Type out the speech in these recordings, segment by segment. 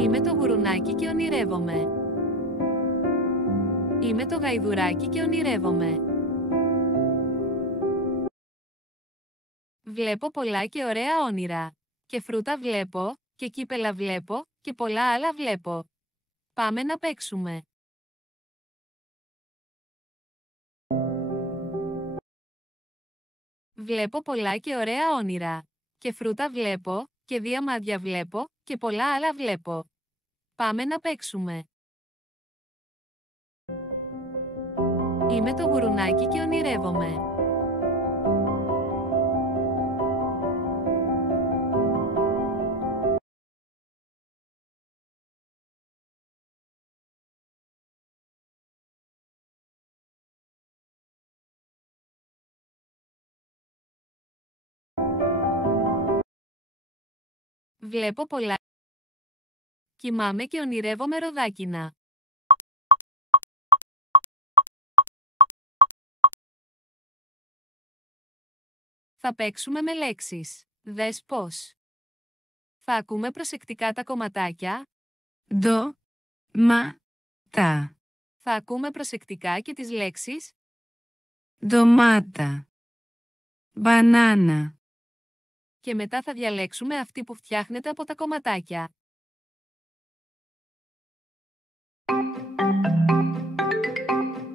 Είμαι το γουρουνάκι και ονειρεύομαι. Είμαι το γαϊδουράκι και ονειρεύομαι. Βλέπω πολλά και ωραία όνειρα. Και φρούτα βλέπω, και κύπελα βλέπω, και πολλά άλλα βλέπω. Πάμε να παίξουμε. Βλέπω πολλά και ωραία όνειρα. Και φρούτα βλέπω, και διαμάντια βλέπω, και πολλά άλλα βλέπω. Πάμε να παίξουμε. Είμαι το γουρουνάκι και ονειρεύομαι. Βλέπω πολλά. Κοιμάμαι και ονειρεύομαι ροδάκινα. Θα παίξουμε με λέξεις. Δες πώς. Θα ακούμε προσεκτικά τα κομματάκια. Ντο, μα, τα. Θα ακούμε προσεκτικά και τις λέξεις. Ντομάτα. Μπανάνα. Και μετά θα διαλέξουμε αυτή που φτιάχνεται από τα κομματάκια.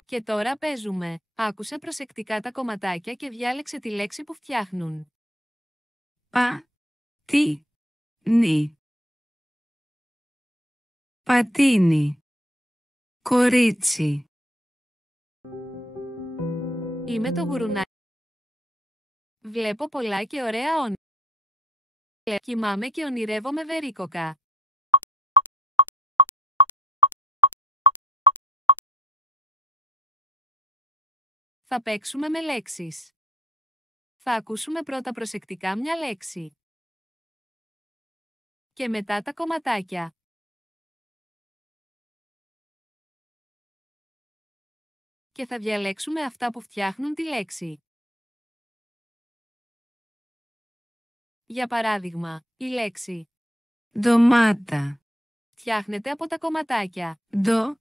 Και τώρα παίζουμε. Άκουσε προσεκτικά τα κομματάκια και διάλεξε τη λέξη που φτιάχνουν. Πα, τι, νι. Πατίνι. Κορίτσι. Είμαι το γουρουνάκι. Βλέπω πολλά και ωραία όνειρα. Κοιμάμαι και ονειρεύομαι βερίκοκα. Θα παίξουμε με λέξεις. Θα ακούσουμε πρώτα προσεκτικά μια λέξη. Και μετά τα κομματάκια. Και θα διαλέξουμε αυτά που φτιάχνουν τη λέξη. Για παράδειγμα, η λέξη Ντομάτα. φτιάχνεται από τα κομματάκια. Ντο,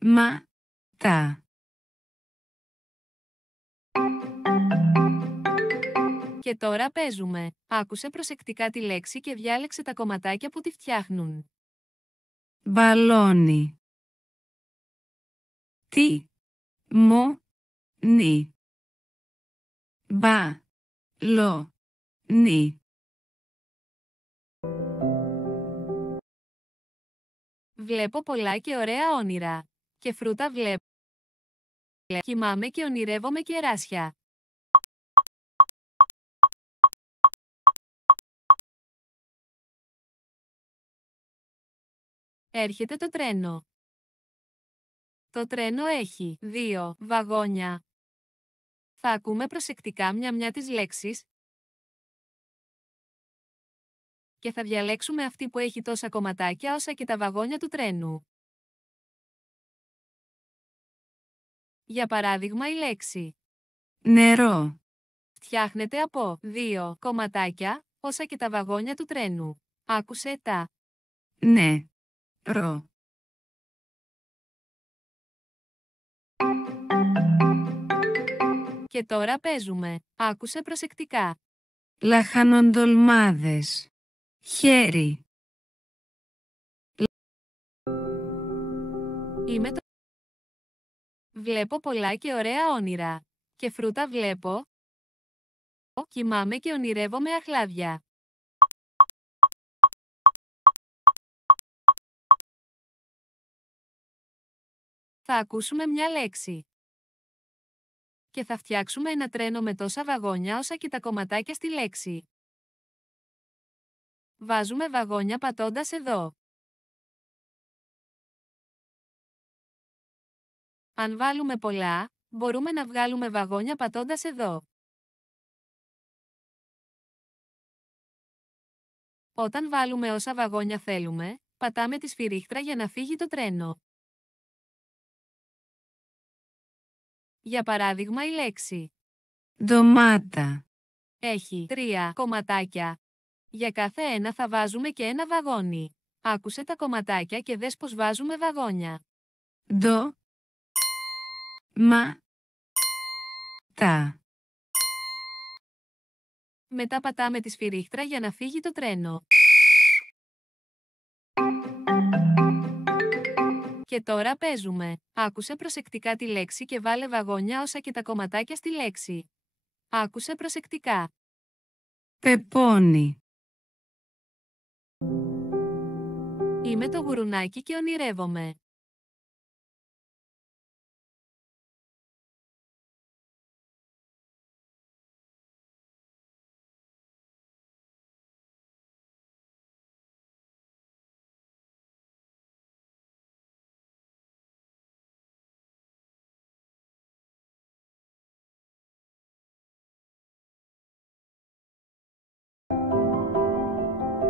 μα, τα. Και τώρα παίζουμε. Άκουσε προσεκτικά τη λέξη και διάλεξε τα κομματάκια που τη φτιάχνουν. Μπαλόνι. Τι, μο, νι. Μπα, λο, νι. Βλέπω πολλά και ωραία όνειρα. Και φρούτα βλέπω. Κοιμάμαι και ονειρεύομαι κεράσια. Έρχεται το τρένο. Το τρένο έχει 2 βαγόνια. Θα ακούμε προσεκτικά μια τις λέξεις και θα διαλέξουμε αυτή που έχει τόσα κομματάκια όσα και τα βαγόνια του τρένου. Για παράδειγμα η λέξη Νερό. φτιάχνεται από 2 κομματάκια όσα και τα βαγόνια του τρένου. Άκουσε τα. Ναι. Ρο. Και τώρα παίζουμε. Άκουσε προσεκτικά. Λαχανοντολμάδες. Χέρι. Είμαι το. Βλέπω πολλά και ωραία όνειρα. Και φρούτα βλέπω. Κοιμάμαι και ονειρεύομαι αχλάδια. Θα ακούσουμε μια λέξη. Και θα φτιάξουμε ένα τρένο με τόσα βαγόνια όσα και τα κομματάκια στη λέξη. Βάζουμε βαγόνια πατώντας εδώ. Αν βάλουμε πολλά, μπορούμε να βγάλουμε βαγόνια πατώντας εδώ. Όταν βάλουμε όσα βαγόνια θέλουμε, πατάμε τη σφυρίχτρα για να φύγει το τρένο. Για παράδειγμα η λέξη Ντομάτα. έχει 3 κομματάκια. Για κάθε ένα θα βάζουμε και ένα βαγόνι. Άκουσε τα κομματάκια και δες πως βάζουμε βαγόνια. Δο. Μα. Τα. Μετά πατάμε τη σφυρίχτρα για να φύγει το τρένο. Και τώρα παίζουμε. Άκουσε προσεκτικά τη λέξη και βάλε βαγόνια όσα και τα κομματάκια στη λέξη. Άκουσε προσεκτικά. Πεπόνι. Είμαι το γουρουνάκι και ονειρεύομαι.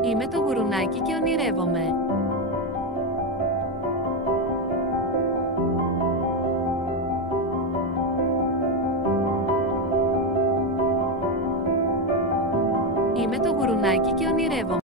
Είμαι το γουρουνάκι και ονειρεύομαι. Είμαι το γουρουνάκι και ονειρεύομαι.